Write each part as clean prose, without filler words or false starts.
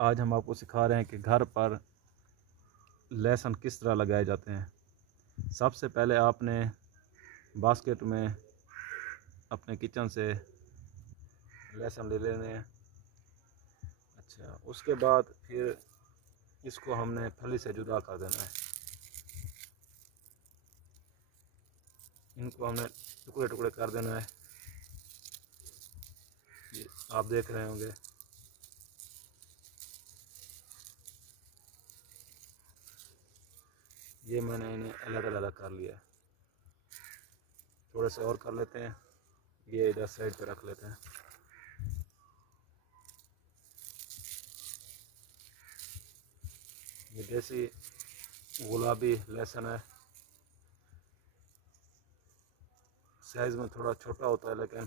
आज हम आपको सिखा रहे हैं कि घर पर लहसुन किस तरह लगाए जाते हैं। सबसे पहले आपने बास्केट में अपने किचन से लहसुन ले लेने हैं। अच्छा, उसके बाद फिर इसको हमने फली से जुदा कर देना है। इनको हमने टुकड़े टुकड़े कर देना है। ये आप देख रहे होंगे। ये मैंने इन्हें अलग अलग कर लिया है। थोड़े से और कर लेते हैं। ये इधर साइड पे रख लेते हैं। ये देसी गुलाबी लहसुन है। साइज़ में थोड़ा छोटा होता है लेकिन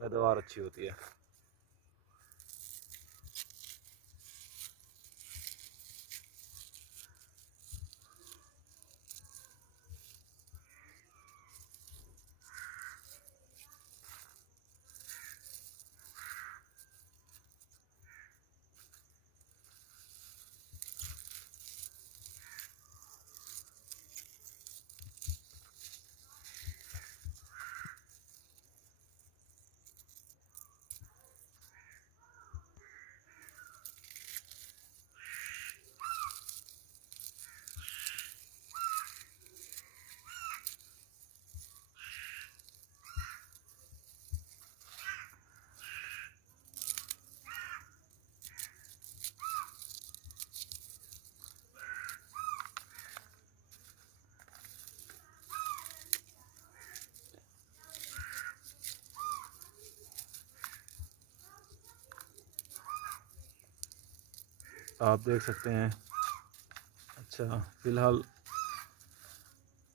पैदावार अच्छी होती है। आप देख सकते हैं। अच्छा, फ़िलहाल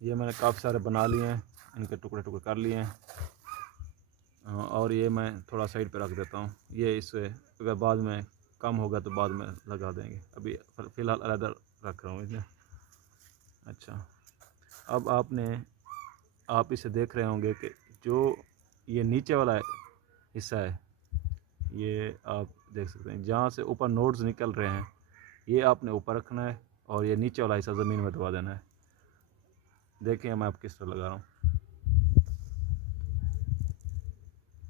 ये मैंने काफ़ी सारे बना लिए हैं। इनके टुकड़े टुकड़े कर लिए हैं। और ये मैं थोड़ा साइड पे रख देता हूँ। ये इससे अगर बाद में कम होगा तो बाद में लगा देंगे। अभी फ़िलहाल अलग रख रहा हूँ इन्हें। अच्छा, अब आप इसे देख रहे होंगे कि जो ये नीचे वाला हिस्सा है, ये आप देख सकते हैं जहाँ से ऊपर नोड्स निकल रहे हैं, ये आपने ऊपर रखना है और ये नीचे वाला हिस्सा ज़मीन में दबा देना है। देखिए मैं आप किस तरह लगा रहा हूँ।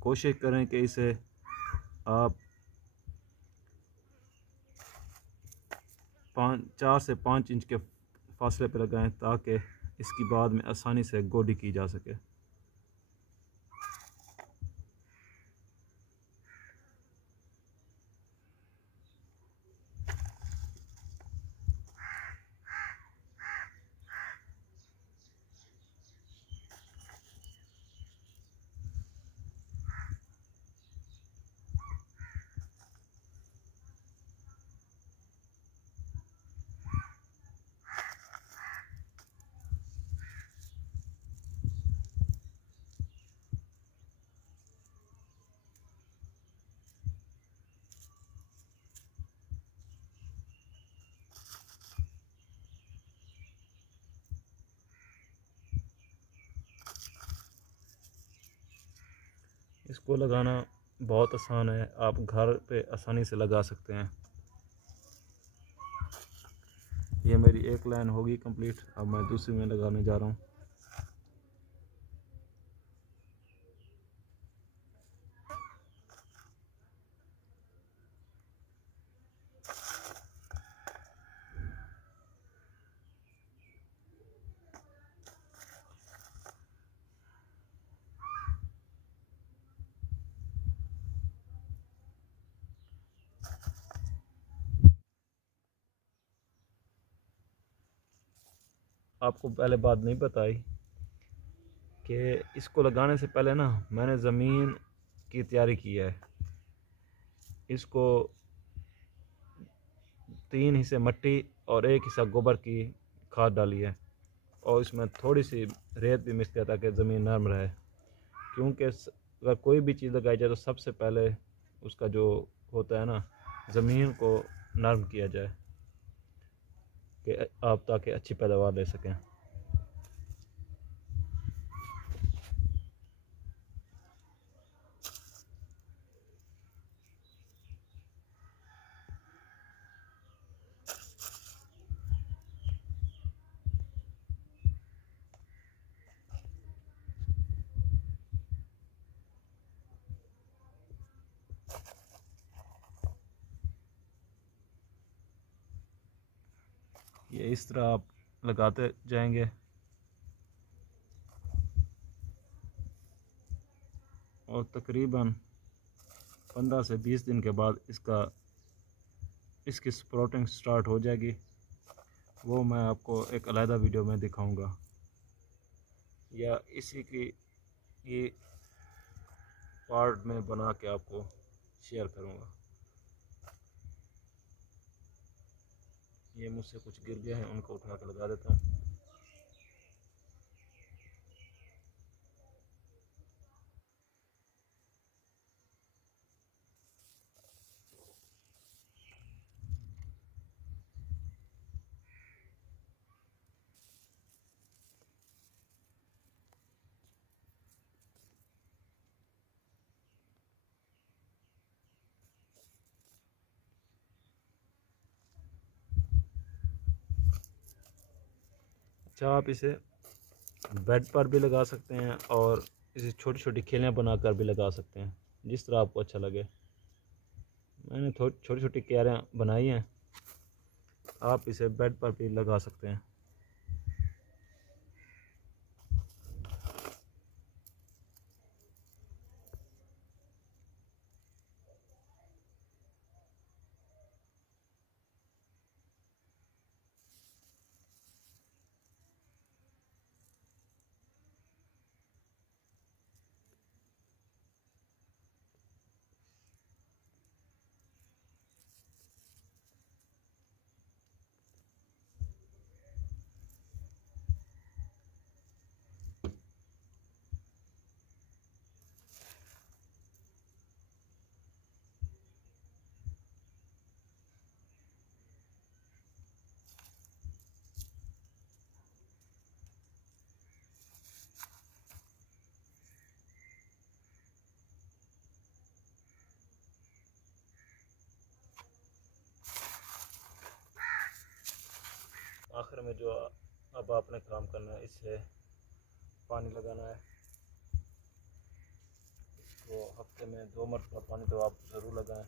कोशिश करें कि इसे आप 4 से 5 इंच के फासले पर लगाएं ताकि इसकी बाद में आसानी से गोडी की जा सके। इसको लगाना बहुत आसान है, आप घर पे आसानी से लगा सकते हैं। ये मेरी एक लाइन होगी कंप्लीट। अब मैं दूसरी में लगाने जा रहा हूँ। आपको पहले बात नहीं बताई कि इसको लगाने से पहले ना मैंने ज़मीन की तैयारी की है। इसको 3 हिस्से मिट्टी और 1 हिस्सा गोबर की खाद डाली है और इसमें थोड़ी सी रेत भी मिक्स किया ताकि ज़मीन नरम रहे। क्योंकि अगर कोई भी चीज़ लगाई जाए तो सबसे पहले उसका जो होता है ना, ज़मीन को नरम किया जाए कि आप ताकि अच्छी पैदावार ले सकें। ये इस तरह आप लगाते जाएंगे। और तकरीबन 15 से 20 दिन के बाद इसकी स्प्राउटिंग स्टार्ट हो जाएगी। वो मैं आपको एक अलग वीडियो में दिखाऊंगा, या इसी की ये पार्ट में बना के आपको शेयर करूंगा। ये मुझसे कुछ गिर गए हैं, उनको उठा कर लगा देता हूँ। अच्छा, आप इसे बेड पर भी लगा सकते हैं और इसे छोटी छोटी खेलियाँ बनाकर भी लगा सकते हैं, जिस तरह आपको अच्छा लगे। मैंने छोटी छोटी क्यारियाँ बनाई हैं, आप इसे बेड पर भी लगा सकते हैं। आखिर में जो अब आपने काम करना है, इसे पानी लगाना है। इसको हफ्ते में 2 मरतबा पानी तो आप ज़रूर लगाएं।